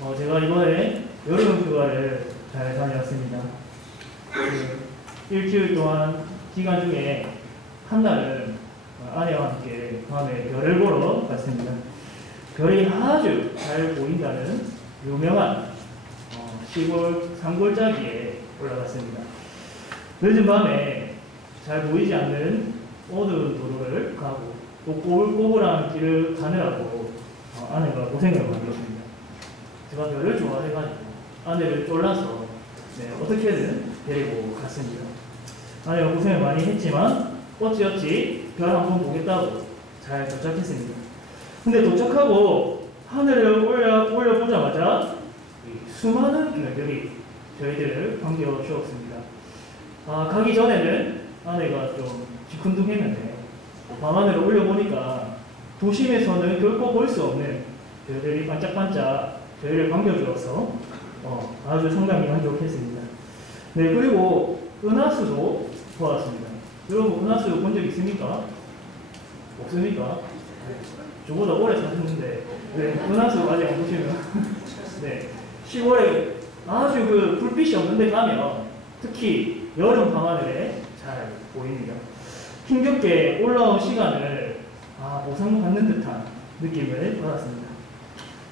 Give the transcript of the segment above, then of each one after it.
제가 이번에 여름 휴가를 잘 다녀왔습니다. 일주일 동안 기간 중에 한 날은 아내와 함께 밤에 별을 보러 갔습니다. 별이 아주 잘 보인다는 유명한 시골 산골짜기에 올라갔습니다. 늦은 밤에 잘 보이지 않는 어두운 도로를 가고 또 꼬불꼬불한 길을 가느라고 아내가 고생을 많이 했습니다. 제가 별을 좋아해가지고 아내를 쫄라서 어떻게든 데리고 갔습니다. 아내가 고생을 많이 했지만 어찌어찌 별 한번 보겠다고 잘 도착했습니다. 근데 도착하고 하늘을 올려보자마자 수많은 별들이 저희들을 반겨주었습니다. 가기 전에는 아내가 좀 시큰둥했는데 밤하늘을 올려보니까 도심에서는 결코 볼 수 없는 별들이 반짝반짝 저희를 반겨주어서 아주 상당히 만족했습니다. 네, 그리고 은하수도 보았습니다. 여러분 은하수 본 적 있습니까? 없습니까? 저보다 오래 사셨는데 은하수 아직 안 보시면 네, 10월에 아주 그 불빛이 없는데 가면 특히 여름 밤하늘에 잘 보입니다. 힘겹게 올라온 시간을 보상받는 듯한 느낌을 받았습니다.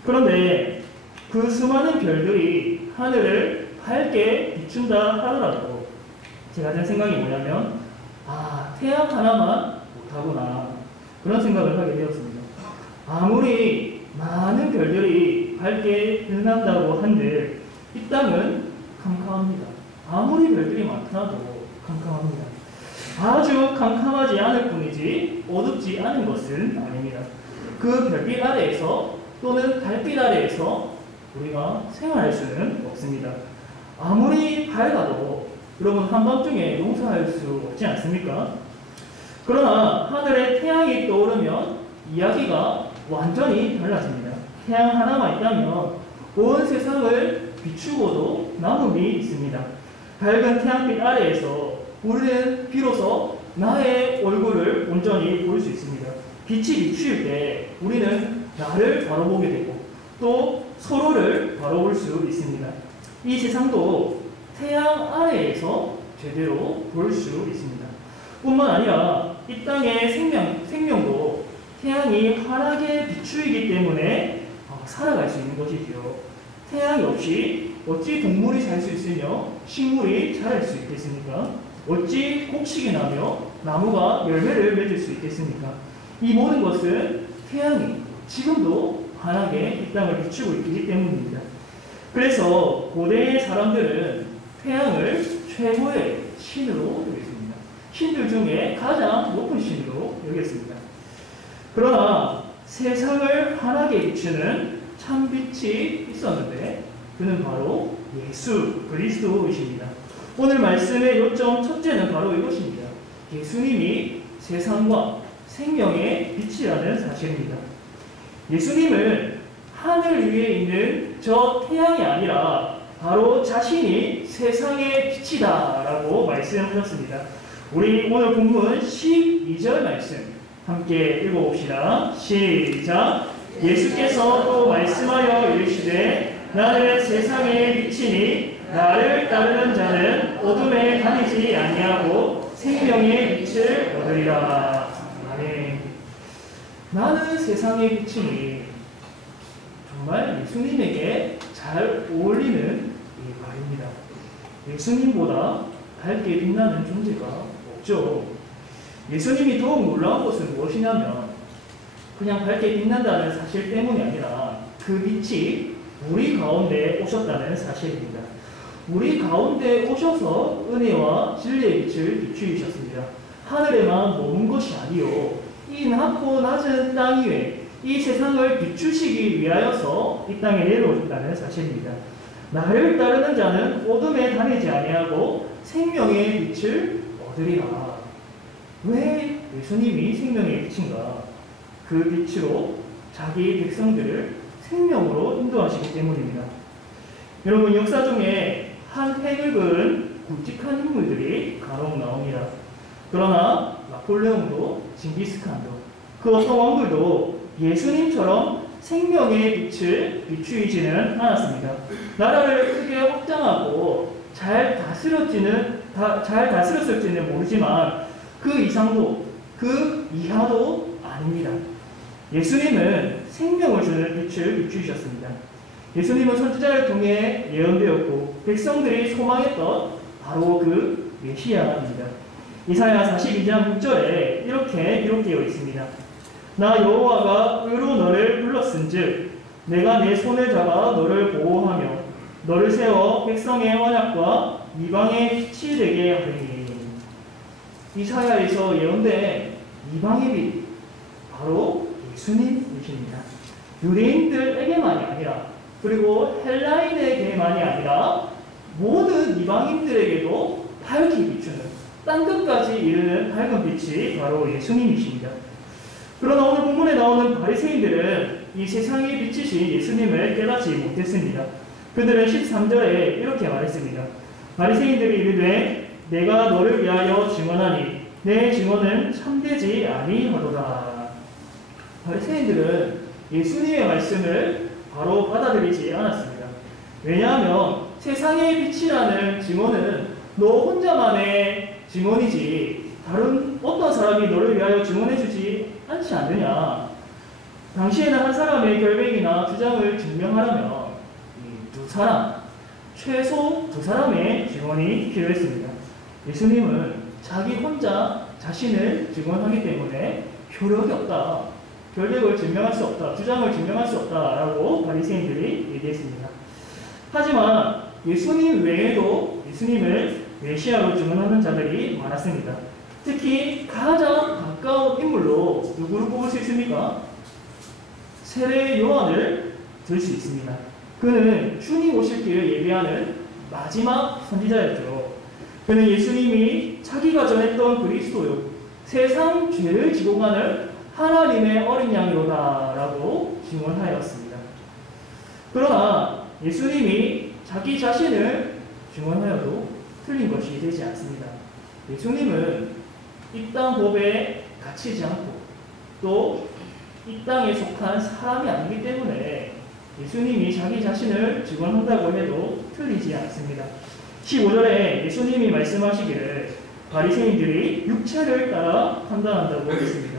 그런데 그 수많은 별들이 하늘을 밝게 비춘다 하더라도 제가 든 생각이 뭐냐면 태양 하나만 못하구나 그런 생각을 하게 되었습니다. 아무리 많은 별들이 밝게 빛난다고 한들 이 땅은 캄캄합니다. 아무리 별들이 많더라도 캄캄합니다. 아주 캄캄하지 않을 뿐이지 어둡지 않은 것은 아닙니다. 그 별빛 아래에서 또는 달빛 아래에서 우리가 생활할 수는 없습니다. 아무리 밝아도 여러분 한밤중에 농사할 수 없지 않습니까? 그러나 하늘에 태양이 떠오르면 이야기가 완전히 달라집니다. 태양 하나만 있다면 온 세상을 비추고도 남음이 있습니다. 밝은 태양빛 아래에서 우리는 비로소 나의 얼굴을 온전히 볼 수 있습니다. 빛이 비추일 때 우리는 나를 바라보게 되고 또 서로를 바라볼 수 있습니다. 이 세상도 태양 아래에서 제대로 볼 수 있습니다. 뿐만 아니라 이 땅의 생명도 태양이 환하게 비추이기 때문에 살아갈 수 있는 것이지요. 태양이 없이 어찌 동물이 살 수 있으며 식물이 자랄 수 있겠습니까? 어찌 곡식이 나며 나무가 열매를 맺을 수 있겠습니까? 이 모든 것은 태양이 지금도 환하게 이 땅을 비추고 있기 때문입니다. 그래서 고대의 사람들은 태양을 최고의 신으로 여겼습니다. 신들 중에 가장 높은 신으로 여겼습니다. 그러나 세상을 환하게 비추는 참빛이 있었는데 그는 바로 예수 그리스도이십니다. 오늘 말씀의 요점 첫째는 바로 이것입니다. 예수님이 세상과 생명의 빛이라는 사실입니다. 예수님은 하늘 위에 있는 저 태양이 아니라 바로 자신이 세상의 빛이다 라고 말씀하셨습니다. 우리 오늘 본문 12절 말씀 함께 읽어봅시다. 시작. 예수께서 또 말씀하여 이르시되 나는 세상의 빛이니 나를 따르는 자는 어둠에 다니지 아니하고 생명의 빛을 얻으리라. 아멘. 나는 세상의 빛이니 정말 예수님에게 잘 어울리는 이 말입니다. 예수님보다 밝게 빛나는 존재가 없죠. 예수님이 더욱 놀라운 것은 무엇이냐면 그냥 밝게 빛난다는 사실 때문이 아니라 그 빛이 우리 가운데 오셨다는 사실입니다. 우리 가운데 오셔서 은혜와 진리의 빛을 비추이셨습니다. 하늘에만 머문 것이 아니요 이 낮고 낮은 땅 위에 이 세상을 비추시기 위하여서 이 땅에 내려오셨다는 사실입니다. 나를 따르는 자는 어둠에 다니지 아니하고 생명의 빛을 얻으리라. 왜 예수님이 생명의 빛인가? 그 빛으로 자기 백성들을 생명으로 인도하시기 때문입니다. 여러분 역사 중에 한 획을 그은 굵직한 인물들이 간혹 나옵니다. 그러나 나폴레옹도 징기스칸도 그 어떤 왕들도 예수님처럼 생명의 빛을 비추이지는 않았습니다. 나라를 크게 확장하고 잘 다스렸을지는 모르지만 그 이상도 그 이하도 아닙니다. 예수님은 생명을 주는 빛을 비추셨습니다. 예수님은 선지자를 통해 예언되었고 백성들이 소망했던 바로 그 메시아입니다. 이사야 42장 6절에 이렇게 기록되어 있습니다. 나 여호와가 의로 너를 불렀은즉 내가 내 손을 잡아 너를 보호하며 너를 세워 백성의 언약과 이방의 빛이 되게 하리니. 이사야에서 예언된 이방의 빛, 바로 예수님이십니다. 유대인들에게만이 아니라 그리고 헬라인에게만이 아니라 모든 이방인들에게도 밝게 비추는 땅끝까지 이르는 밝은 빛이 바로 예수님이십니다. 그러나 오늘 본문에 나오는 바리새인들은 이 세상에 비치신 예수님을 깨닫지 못했습니다. 그들은 13절에 이렇게 말했습니다. 바리새인들이 이르되 내가 너를 위하여 증언하니 내 증언은 참되지 아니하도다. 바리새인들은 예수님의 말씀을 바로 받아들이지 않았습니다. 왜냐하면 세상의 빛이라는 증언은 너 혼자만의 증언이지 다른 어떤 사람이 너를 위하여 증언해주지 않지 않느냐. 당시에는 한 사람의 결백이나 주장을 증명하려면 두 사람, 최소 두 사람의 증언이 필요했습니다. 예수님은 자기 혼자 자신을 증언하기 때문에 효력이 없다, 결백을 증명할 수 없다, 주장을 증명할 수 없다라고 바리새인들이 얘기했습니다. 하지만 예수님 외에도 예수님을 메시아로 증언하는 자들이 많았습니다. 특히 가장 가까운 인물로 누구를 꼽을 수 있습니까? 세례 요한을 들 수 있습니다. 그는 주님 오실 길을 예비하는 마지막 선지자였죠. 그는 예수님이 자기가 전했던 그리스도요, 세상 죄를 지고 가는 하나님의 어린 양이로다 라고 증언하였습니다. 그러나 예수님이 자기 자신을 증언하여도 틀린 것이 되지 않습니다. 예수님은 이 땅 법에 갇히지 않고 또 이 땅에 속한 사람이 아니기 때문에 예수님이 자기 자신을 증언한다고 해도 틀리지 않습니다. 15절에 예수님이 말씀하시기를 바리새인들이 육체를 따라 판단한다고 했습니다.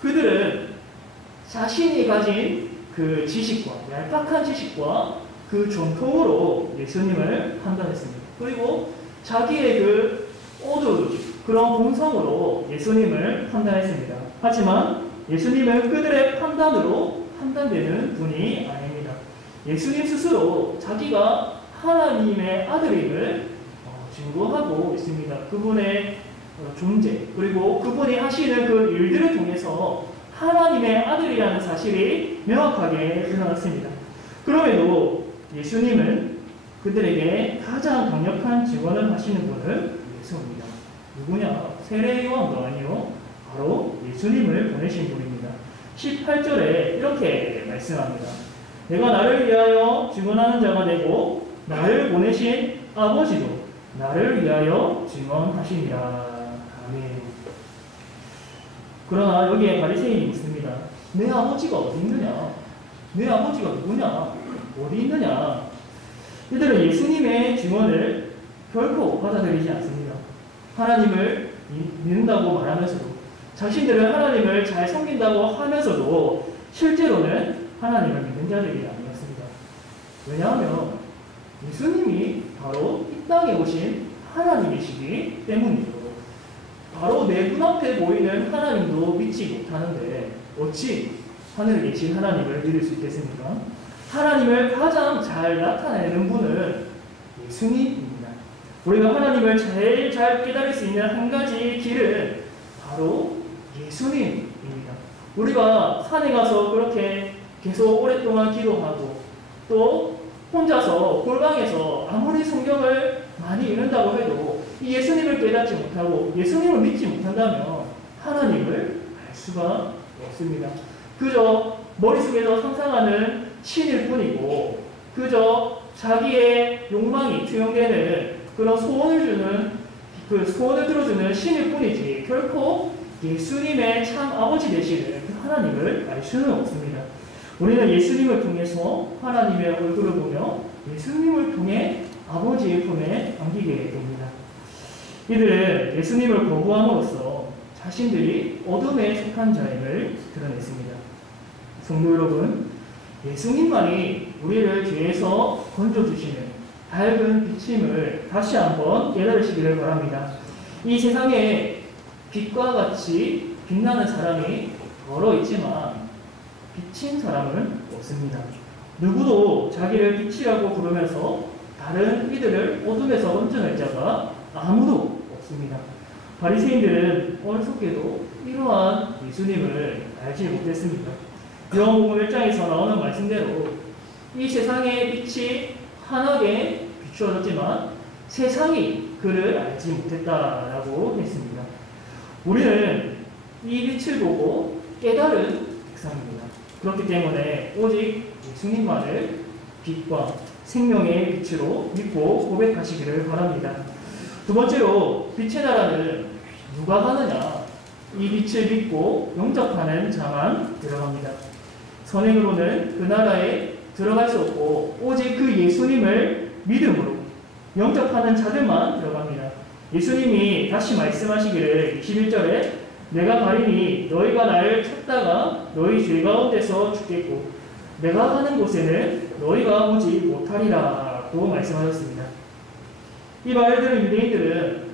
그들은 자신이 가진 그 지식과 얄팍한 지식과 그 전통으로 예수님을 판단했습니다. 그리고 자기의 그 어두운 그런 본성으로 예수님을 판단했습니다. 하지만 예수님은 그들의 판단으로 판단되는 분이 아닙니다. 예수님 스스로 자기가 하나님의 아들임을 증거하고 있습니다. 그분의 존재, 그리고 그분이 하시는 그 일들을 통해서 하나님의 아들이라는 사실이 명확하게 드러났습니다. 그럼에도 예수님은 그들에게 가장 강력한 증언을 하시는 분은 예수입니다. 누구냐? 세례 요한도 아니요, 바로 예수님을 보내신 분입니다. 18절에 이렇게 말씀합니다. 내가 나를 위하여 증언하는 자가 되고 나를 보내신 아버지도 나를 위하여 증언하시니라. 아멘. 그러나 여기에 바리새인이 묻습니다. 내 아버지가 어디 있느냐? 내 아버지가 누구냐? 어디 있느냐? 이들은 예수님의 증언을 결코 받아들이지 않습니다. 하나님을 믿는다고 말하면서도, 자신들은 하나님을 잘 섬긴다고 하면서도 실제로는 하나님을 믿는 자들이 아니었습니다. 왜냐하면 예수님이 바로 이 땅에 오신 하나님이시기 때문이죠. 바로 내 눈앞에 보이는 하나님도 믿지 못하는데 어찌 하늘에 계신 하나님을 믿을 수 있겠습니까? 하나님을 가장 잘 나타내는 분은 예수님입니다. 우리가 하나님을 제일 잘 깨달을 수 있는 한 가지 길은 바로 예수님입니다. 우리가 산에 가서 그렇게 계속 오랫동안 기도하고 또 혼자서 골방에서 아무리 성경을 많이 읽는다고 해도 이 예수님을 깨닫지 못하고 예수님을 믿지 못한다면 하나님을 알 수가 없습니다. 그저 머릿속에서 상상하는 신일 뿐이고 그저 자기의 욕망이 투영되는 그런 소원을 들어주는 신일 뿐이지 결코 예수님의 참 아버지 되시는 그 하나님을 알 수는 없습니다. 우리는 예수님을 통해서 하나님의 얼굴을 보며 예수님을 통해 아버지의 품에 안기게 됩니다. 이들은 예수님을 거부함으로써 자신들이 어둠에 속한 자임을 드러냈습니다. 성도 여러분, 예수님만이 우리를 죄에서 건져주시는 밝은 빛임을 다시 한번 깨달으시기를 바랍니다. 이 세상에 빛과 같이 빛나는 사람이 더러 있지만 빛인 사람은 없습니다. 누구도 자기를 빛이라고 부르면서 다른 이들을 어둠에서 건져낼 자가 아무도 없습니다. 바리새인들은 어리석게도 이러한 예수님을 알지 못했습니다. 요한복음 1장에서 나오는 말씀대로 이 세상의 빛이 환하게 비추어졌지만 세상이 그를 알지 못했다라고 했습니다. 우리는 이 빛을 보고 깨달은 백성입니다. 그렇기 때문에 오직 예수님만을 빛과 생명의 빛으로 믿고 고백하시기를 바랍니다. 두 번째로 빛의 나라는 누가 가느냐? 이 빛을 믿고 영접하는 자만 들어갑니다. 선행으로는 그 나라에 들어갈 수 없고 오직 그 예수님을 믿음으로 영접하는 자들만 들어갑니다. 예수님이 다시 말씀하시기를 21절에 내가 가리니 너희가 나를 찾다가 너희 죄 가운데서 죽겠고 내가 가는 곳에는 너희가 오지 못하리라고 말씀하셨습니다. 이 말을 들은 유대인들은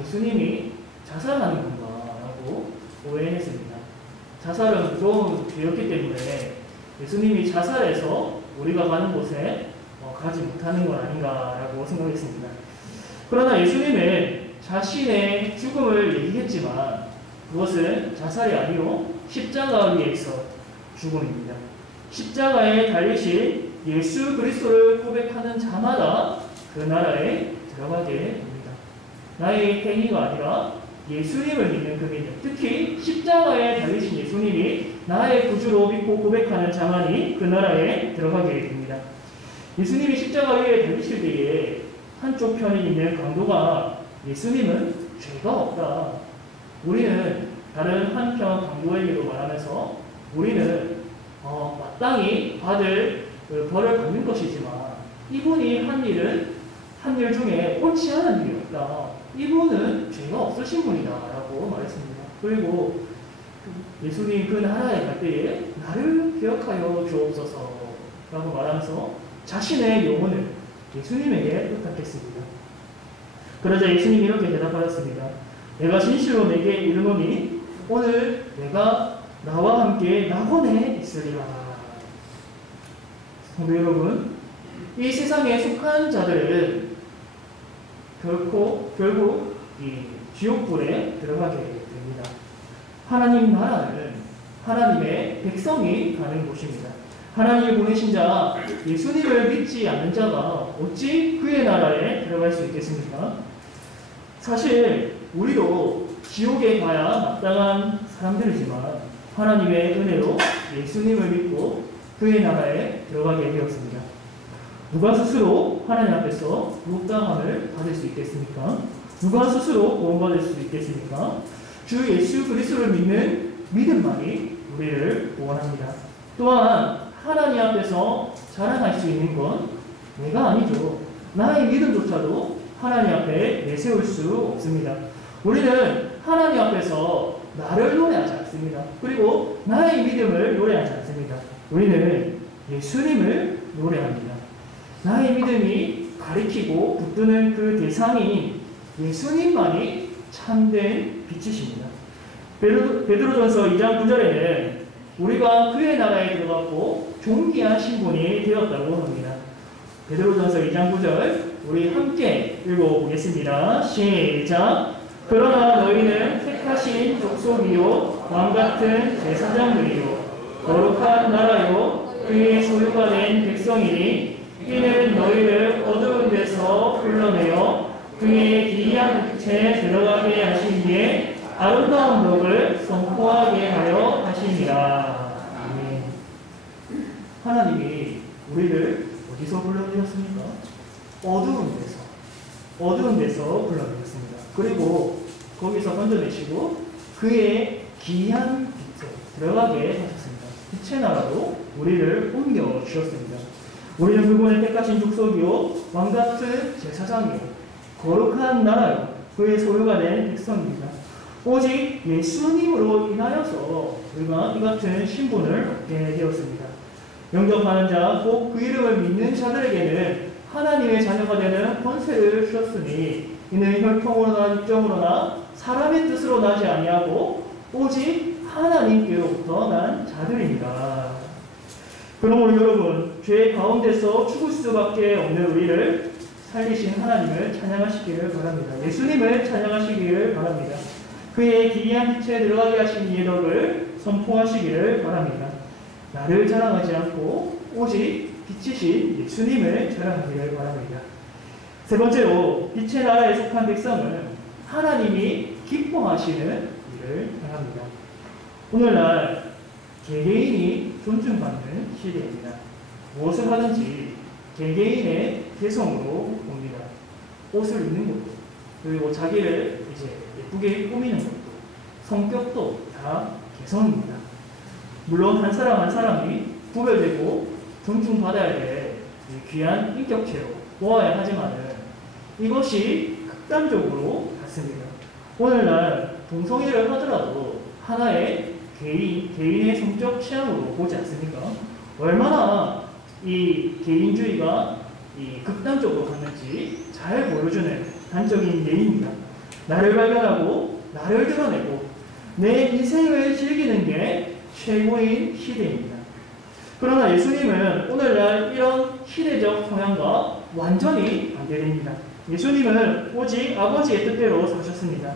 예수님이 자살하는 건가 라고 오해했습니다. 자살은 무서운 죄였기 때문에 예수님이 자살해서 우리가 가는 곳에 가지 못하는 건 아닌가라고 생각했습니다. 그러나 예수님은 자신의 죽음을 얘기했지만 그것은 자살이 아니요 십자가 위에서 죽음입니다. 십자가에 달리신 예수 그리스도를 고백하는 자마다 그 나라에 들어가게 됩니다. 나의 행위가 아니라 예수님을 믿는 그 믿음, 특히 십자가에 달리신 예수님이 나의 구주로 믿고 고백하는 자만이 그 나라에 들어가게 됩니다. 예수님이 십자가 위에 달리실 때에 한쪽 편에 있는 강도가 예수님은 죄가 없다. 우리는 다른 한편 강도에게도 말하면서 우리는 마땅히 받을 벌을 받는 것이지만 이분이 한 일 중에 옳지 않은 일이 없다. 이분은 죄가 없으신 분이다 라고 말했습니다. 그리고 예수님 그 나라에 갈 때에 나를 기억하여 주옵소서 라고 말하면서 자신의 영혼을 예수님에게 부탁했습니다. 그러자 예수님이 이렇게 대답하였습니다. 내가 진실로 내게 이르노니 오늘 내가 나와 함께 낙원에 있으리라. 성도 여러분, 이 세상에 속한 자들은 결국 이 지옥불에 들어가게 됩니다. 하나님 나라는 하나님의 백성이 가는 곳입니다. 하나님이 보내신 자, 예수님을 믿지 않는 자가 어찌 그의 나라에 들어갈 수 있겠습니까? 사실 우리도 지옥에 가야 마땅한 사람들이지만 하나님의 은혜로 예수님을 믿고 그의 나라에 들어가게 되었습니다. 누가 스스로 하나님 앞에서 무당함을 받을 수 있겠습니까? 누가 스스로 구원받을 수 있겠습니까? 주 예수 그리스도를 믿는 믿음만이 우리를 구원합니다. 또한 하나님 앞에서 자랑할 수 있는 건 내가 아니죠. 나의 믿음조차도 하나님 앞에 내세울 수 없습니다. 우리는 하나님 앞에서 나를 노래하지 않습니다. 그리고 나의 믿음을 노래하지 않습니다. 우리는 예수님을 노래합니다. 나의 믿음이 가리키고 붙드는 그 대상인 예수님만이 참된 빛이십니다. 베드로전서 2장 9절에는 우리가 그의 나라에 들어갔고 존귀한 신분이 되었다고 합니다. 베드로전서 2장 9절 우리 함께 읽어보겠습니다. 시작. 그러나 너희는 택하신 족속이요 왕같은 제사장들이요 거룩한 나라요 그의 소유가 된 백성이니 이는 너희를 어두운 데서 불러내어 그의 기이한 빛에 들어가게 하시기에 아름다운 덕을 선포하게 하려 하시니라. 아멘. 하나님이 우리를 어디서 불러내셨습니까? 어두운 데서 불러내셨습니다. 그리고 거기서 건져내시고 그의 기이한 빛에 들어가게 하셨습니다. 빛의 나라로 우리를 옮겨 주셨습니다. 우리는 그분의 택하신 족속이요 왕같은 제사장이요 거룩한 나라요 그의 소유가 된 백성입니다. 오직 예수님으로 인하여서 우리가 이 같은 신분을 얻게 되었습니다. 영접하는 자, 곧 그 이름을 믿는 자들에게는 하나님의 자녀가 되는 권세를 주셨으니 이는 혈통으로나 육정으로나 사람의 뜻으로 나지 아니하고 오직 하나님께로부터 난 자들입니다. 그러므로 여러분, 죄 가운데서 죽을 수밖에 없는 우리를 살리신 하나님을 찬양하시기를 바랍니다. 예수님을 찬양하시기를 바랍니다. 그의 기이한 빛에 들어가게 하신 이의 덕을 선포하시기를 바랍니다. 나를 자랑하지 않고 오직 빛이신 예수님을 자랑하기를 바랍니다. 세 번째로 빛의 나라에 속한 백성은 하나님이 기뻐하시는 일을 행합니다. 오늘날 개개인이 존중받는 시대입니다. 무엇을 하든지 개개인의 개성으로 봅니다. 옷을 입는 것도, 그리고 자기를 이제 예쁘게 꾸미는 것도, 성격도 다 개성입니다. 물론 한 사람 한 사람이 구별되고 존중받아야 될 귀한 인격체로 보아야 하지만은 이것이 극단적으로 같습니다. 오늘날 동성애를 하더라도 하나의 개인의 성적 취향으로 보지 않습니까? 얼마나 이 개인주의가 극단적으로 갔는지 잘 보여주는 단적인 예입니다. 나를 발견하고 나를 드러내고 내 인생을 즐기는 게 최고인 시대입니다. 그러나 예수님은 오늘날 이런 시대적 성향과 완전히 반대됩니다. 예수님은 오직 아버지의 뜻대로 사셨습니다.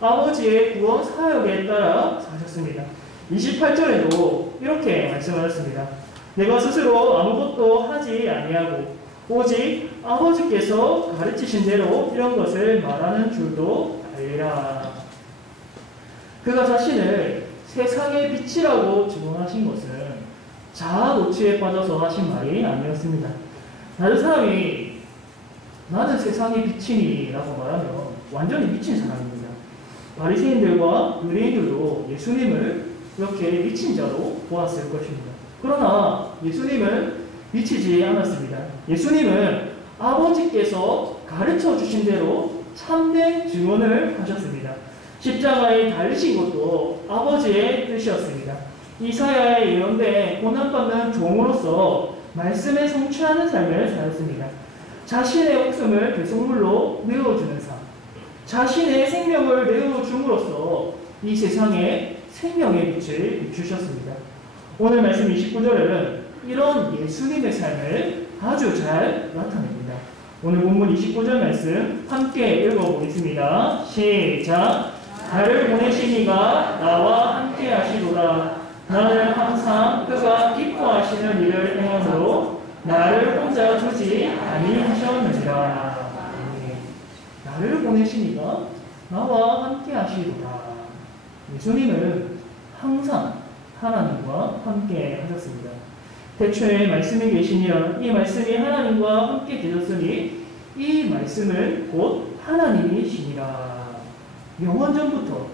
아버지의 구원 사역에 따라 사셨습니다. 28절에도 이렇게 말씀하셨습니다. 내가 스스로 아무것도 하지 아니하고 오직 아버지께서 가르치신 대로 이런 것을 말하는 줄도 알리라. 그가 자신을 세상의 빛이라고 증언하신 것은 자아 노취에 빠져서 하신 말이 아니었습니다. 다른 사람이 나는 세상의 빛이니 라고 말하면 완전히 미친 사람입니다. 바리새인들과 유대인들도 예수님을 이렇게 미친 자로 보았을 것입니다. 그러나 예수님은 미치지 않았습니다. 예수님은 아버지께서 가르쳐 주신 대로 참된 증언을 하셨습니다. 십자가에 달리신 것도 아버지의 뜻이었습니다. 이사야의 예언대에 고난받는 종으로서 말씀에 성취하는 삶을 살았습니다. 자신의 목숨을 배송물로 내어주는 삶, 자신의 생명을 내어줌으로써 이 세상에 생명의 빛을 비추셨습니다. 오늘 말씀 29절에는 이런 예수님의 삶을 아주 잘 나타냅니다. 오늘 본문 29절 말씀 함께 읽어보겠습니다. 시작! 나를 보내신 이가 나와 함께 하시도다. 나는 항상 그가 기뻐하시는 일을 행함으로 나를 혼자 두지 아니하셨느니라. 나를 보내신 이가 나와 함께 하시도다. 예수님은 항상 하나님과 함께 하셨습니다. 태초에 말씀이 계시니라. 이 말씀이 하나님과 함께 되셨으니 이 말씀은 곧 하나님이시니라. 영원전부터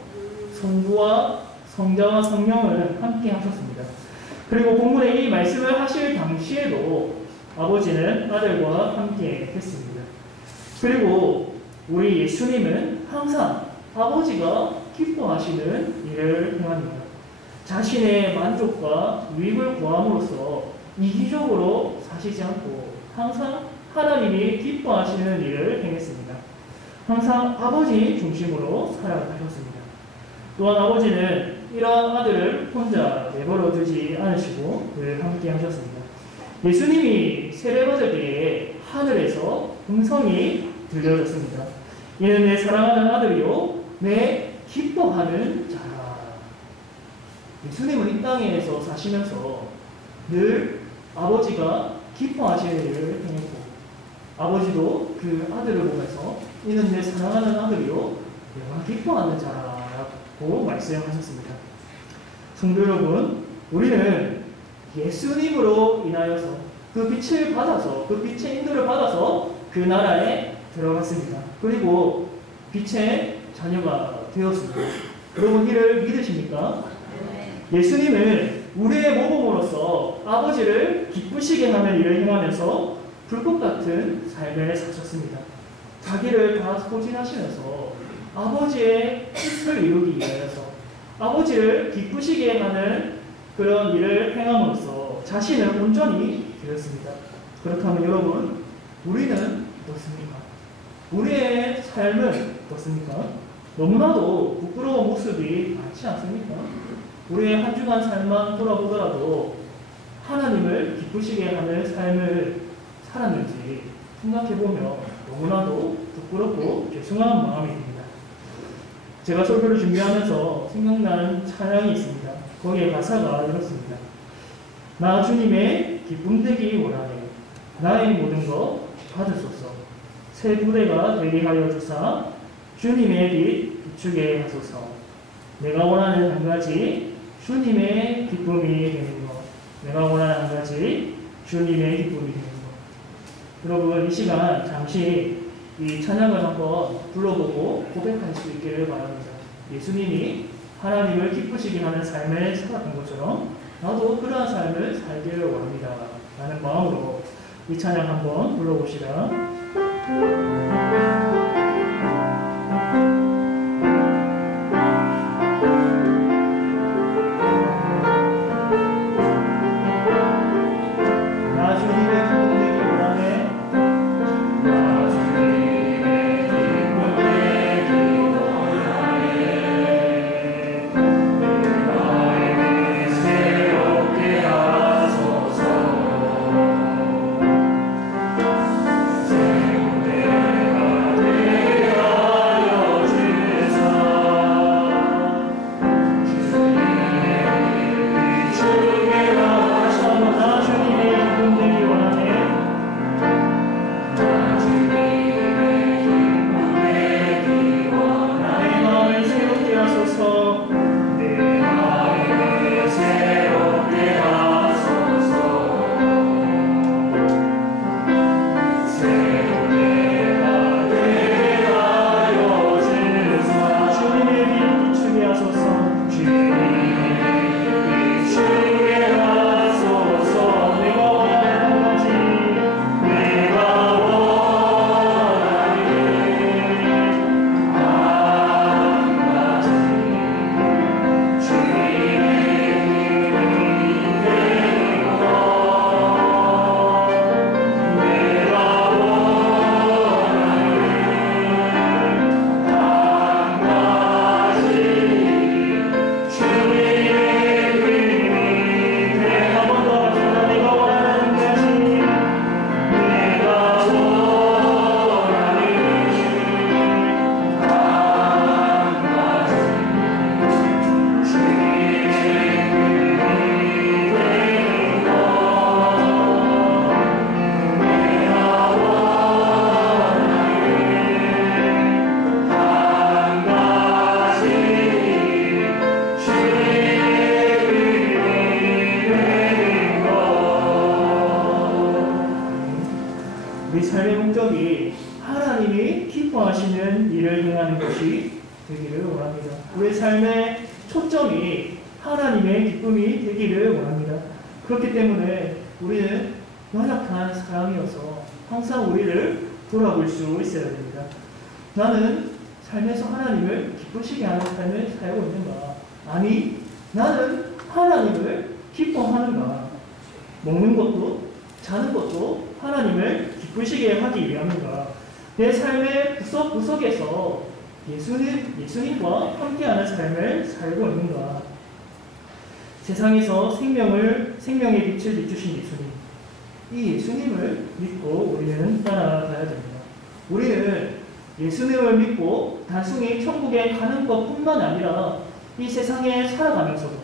성부와 성자와 성령은 함께 하셨습니다. 그리고 본문에 이 말씀을 하실 당시에도 아버지는 아들과 함께 했습니다. 그리고 우리 예수님은 항상 아버지가 기뻐하시는 일을 행합니다. 자신의 만족과 유익을 구함으로써 이기적으로 사시지 않고 항상 하나님이 기뻐하시는 일을 행했습니다. 항상 아버지 중심으로 살아가셨습니다. 또한 아버지는 이러한 아들을 혼자 내버려 두지 않으시고 늘 함께 하셨습니다. 예수님이 세례받을 때에 하늘에서 음성이 들려졌습니다. 이는 내 사랑하는 아들이요 내 기뻐하는 자라. 예수님은 이 땅에서 사시면서 늘 아버지가 기뻐하시는 일을 행했고 아버지도 그 아들을 보면서 이는 내 사랑하는 아들이요 내가 기뻐하는 자라고 말씀하셨습니다. 성도 여러분, 우리는 예수님으로 인하여서 그 빛을 받아서 그 빛의 인도를 받아서 그 나라에 들어갔습니다. 그리고 빛의 자녀가 되었습니다. 여러분 이를 믿으십니까? 예수님은 우리의 모범으로서 아버지를 기쁘시게 하는 일을 행하면서 불꽃 같은 삶을 사셨습니다. 자기를 다 소진하시면서 아버지의 뜻을 이루기 위하여서 아버지를 기쁘시게 하는 그런 일을 행함으로써 자신을 온전히 드렸습니다. 그렇다면 여러분, 우리는 어떻습니까? 우리의 삶은 어떻습니까? 너무나도 부끄러운 모습이 많지 않습니까? 우리의 한 주간 삶만 돌아보더라도 하나님을 기쁘시게 하는 삶을 살았는지 생각해보면 너무나도 부끄럽고 죄송한 마음이 듭니다. 제가 설교를 준비하면서 생각나는 찬양이 있습니다. 거기에 가사가 이렇습니다. 나 주님의 기쁨 되기 원하네. 나의 모든 것 받으소서. 새 부대가 되게 하여 주사 주님의 빛 비추게 하소서. 내가 원하는 한 가지 주님의 기쁨이 되는 것. 내가 원하는 한 가지 주님의 기쁨이 되는 것. 여러분, 이 시간 잠시 이 찬양을 한번 불러보고 고백할 수 있기를 바랍니다. 예수님이 하나님을 기쁘시게 하는 삶을 살았던 것처럼 나도 그러한 삶을 살기를 원합니다. 라는 마음으로 이 찬양 한번 불러봅시다. 우리 삶의 목적이 하나님이 기뻐하시는 일을 행하는 것이 되기를 원합니다. 우리 삶의 초점이 하나님의 기쁨이 되기를 원합니다. 그렇기 때문에 우리는 연약한 사람이어서 항상 우리를 돌아볼 수 있어야 됩니다. 나는 삶에서 하나님을 기쁘시게 하는 삶을 살고 있는가? 아니, 나는 하나님을 기뻐하는가? 먹는 것도 자는 것도 하나님을 기쁘시게 하기 위함인가? 내 삶의 구석구석에서 예수님과 함께하는 삶을 살고 있는가? 세상에서 생명의 빛을 비추신 예수님, 이 예수님을 믿고 우리는 따라가야 됩니다. 우리는 예수님을 믿고 단순히 천국에 가는 것뿐만 아니라 이 세상에 살아가면서도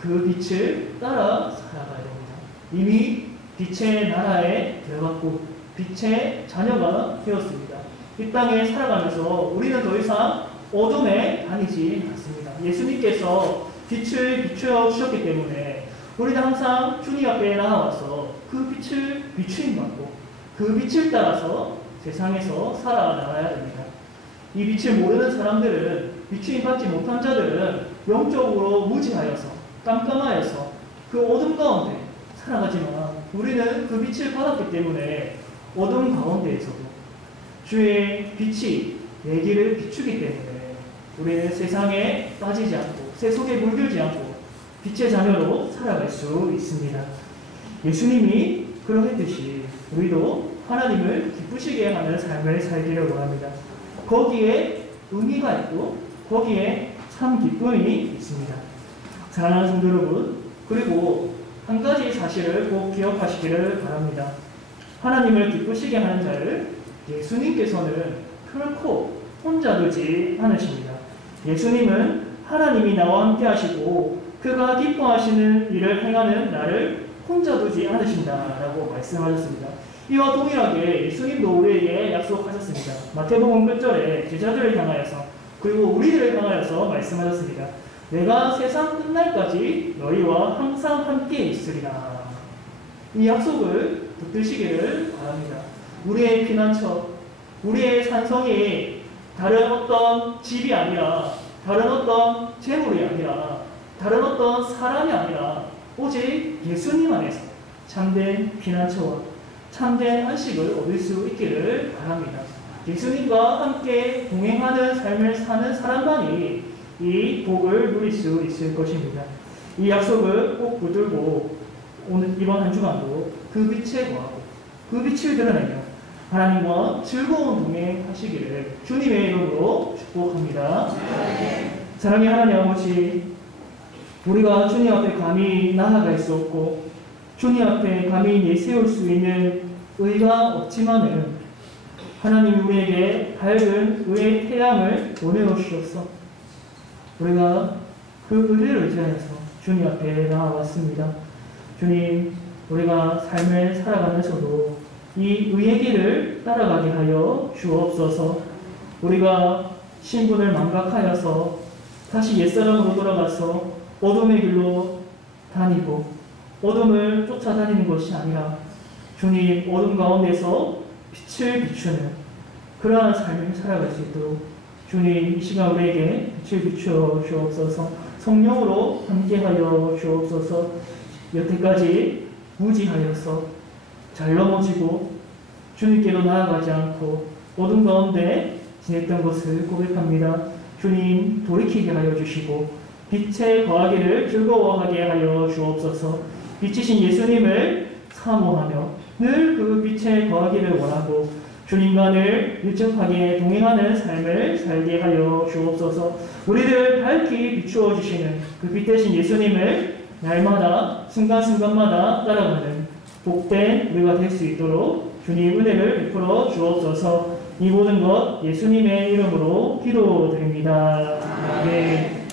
그 빛을 따라 살아가야 됩니다. 이미 빛의 나라에 들어갔고 빛의 자녀가 되었습니다. 이 땅에 살아가면서 우리는 더 이상 어둠에 다니지 않습니다. 예수님께서 빛을 비추어 주셨기 때문에 우리는 항상 주님 앞에 나와서 그 빛을 비추임받고 그 빛을 따라서 세상에서 살아나가야 됩니다. 이 빛을 모르는 사람들은, 비추임 받지 못한 자들은 영적으로 무지하여서 깜깜하여서 그 어둠 가운데 살아가지만 우리는 그 빛을 받았기 때문에 어둠 가운데에서도 주의 빛이 내 길을 비추기 때문에 우리는 세상에 빠지지 않고 새 속에 물들지 않고 빛의 자녀로 살아갈 수 있습니다. 예수님이 그러했듯이 우리도 하나님을 기쁘시게 하는 삶을 살기를 원합니다. 거기에 의미가 있고 거기에 참 기쁨이 있습니다. 사랑하는 성도 여러분, 그리고 한 가지 사실을 꼭 기억하시기를 바랍니다. 하나님을 기쁘시게 하는 자를 예수님께서는 결코 혼자 두지 않으십니다. 예수님은 하나님이 나와 함께 하시고 그가 기뻐하시는 일을 행하는 나를 혼자 두지 않으신다라고 말씀하셨습니다. 이와 동일하게 예수님도 우리에게 약속하셨습니다. 마태복음 끝절에 제자들을 향하여서 그리고 우리들을 향하여서 말씀하셨습니다. 내가 세상 끝날까지 너희와 항상 함께 있으리라. 이 약속을 붙드시기를 바랍니다. 우리의 피난처, 우리의 산성이 다른 어떤 집이 아니라 다른 어떤 재물이 아니라 다른 어떤 사람이 아니라 오직 예수님 안에서 참된 피난처와 참된 안식을 얻을 수 있기를 바랍니다. 예수님과 함께 동행하는 삶을 사는 사람만이 이 복을 누릴 수 있을 것입니다. 이 약속을 꼭 붙들고 오늘 이번 한 주간도 그 빛에 거하고 그 빛을 드러내며 하나님과 즐거운 동행하시기를 주님의 이름으로 축복합니다. 사랑의 하나님 아버지, 우리가 주님 앞에 감히 나아갈 수 없고 주님 앞에 감히 내세울 수 있는 의가 없지만은 하나님 우리에게 밝은 의의 태양을 보내주시옵소서. 우리가 그 의를 의지하여서 주님 앞에 나아왔습니다. 주님, 우리가 삶을 살아가면서도 이 의의 길을 따라가게 하여 주옵소서. 우리가 신분을 망각하여서 다시 옛사람으로 돌아가서 어둠의 길로 다니고 어둠을 쫓아다니는 것이 아니라 주님 어둠 가운데서 빛을 비추는 그러한 삶을 살아갈 수 있도록 주님 이 시간 우리에게 빛을 비추어 주옵소서. 성령으로 함께하여 주옵소서. 여태까지 무지하여서 잘 넘어지고 주님께로 나아가지 않고 어둠 가운데 지냈던 것을 고백합니다. 주님 돌이키게 하여 주시고 빛에 거하기를 즐거워하게 하여 주옵소서. 빛이신 예수님을 사모하며 늘 그 빛에 거하기를 원하고 주님과 늘 밀접하게 동행하는 삶을 살게 하여 주옵소서. 우리를 밝히 비추어 주시는 그 빛 대신 예수님을 날마다 순간순간마다 따라가는 복된 우리가 될 수 있도록 주님 은혜를 베풀어 주옵소서. 이 모든 것 예수님의 이름으로 기도드립니다. 네.